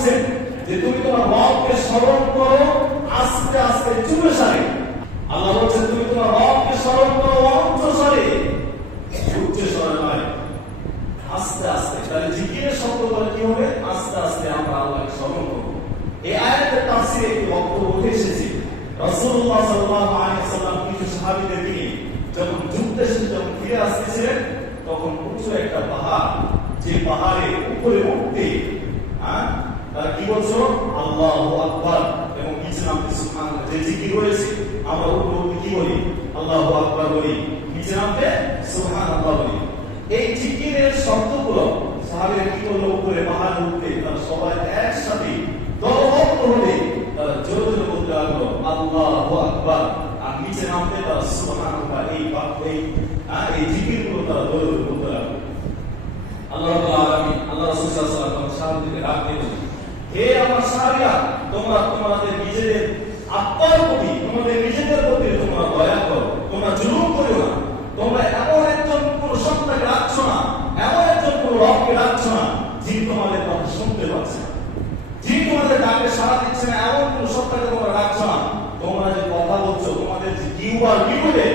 বলছেন যে তুমি তোমার রবকে স্মরণ করো আস্তে আস্তে চুপে সারে। আল্লাহ বলছেন তুমি তোমার রবকে স্মরণ করো অঞ্চ সারে, উচ্চ স্বরে নয়, আস্তে আস্তে। তাহলে জিকিরের শব্দ বলে কি হবে? আস্তে আস্তে আমরা আল্লাহকে স্মরণ করব। এই আয়াতের তাফসীরে একটি বক্তব্য উঠে এসেছে। রাসূলুল্লাহ সাল্লাল্লাহু আলাইহি ওয়াসাল্লাম কিছু সাহাবীদের নিয়ে যখন যুদ্ধে যখন ফিরে আসতেছিলেন, তখন উঁচু একটা পাহাড়, যে পাহাড়ের উপরে উঠতে তারা কি বলছো? আল্লাহু আকবার, এবং নিচে নামতে সুবহানাল্লাহ। যে জিকির রয়েছে আমরা উপরে উঠতে কি বলি? আল্লাহু আকবার বলি, নিচে নামতে সুবহানাল্লাহ বলি। এই জিকিরের শব্দগুলো সাহাবীরা কি করলো? উপরে পাহাড়ে উঠতে তারা সবাই একসাথে দলবদ্ধ হয়ে তারা জোরে জোরে বলতে লাগলো আল্লাহু আকবার, আর নিচে নামতে তারা সুবহানাল্লাহ। এই জিকিরগুলো তারা জোরে জোরে বলতে লাগলো। আল্লাহ রাব্বুল আলামিন, আল্লাহ রাসূল সাল্লাল্লাহু আলাইহি ওয়াসাল্লাম সাহাবীদেরকে ডাক দিলেন, হে আমার সাহাবীরা, তোমরা তোমাদের নিজেদের আত্মার প্রতি, তোমাদের নিজেদের প্রতি তোমরা দয়া করো, তোমরা জুলুম করো না। তোমরা এমন একজন কোন সত্তাকে রাখছো না, এমন একজন কোন রবকে রাখছো না যিনি তোমাদের কথা শুনতে পাচ্ছে না, যিনি তোমাদের ডাকে সাড়া দিচ্ছে না, এমন কোন সত্তাকে তোমরা রাখছো না। তোমরা যে কথা বলছো, তোমাদের যে জিহ্বার বিপদে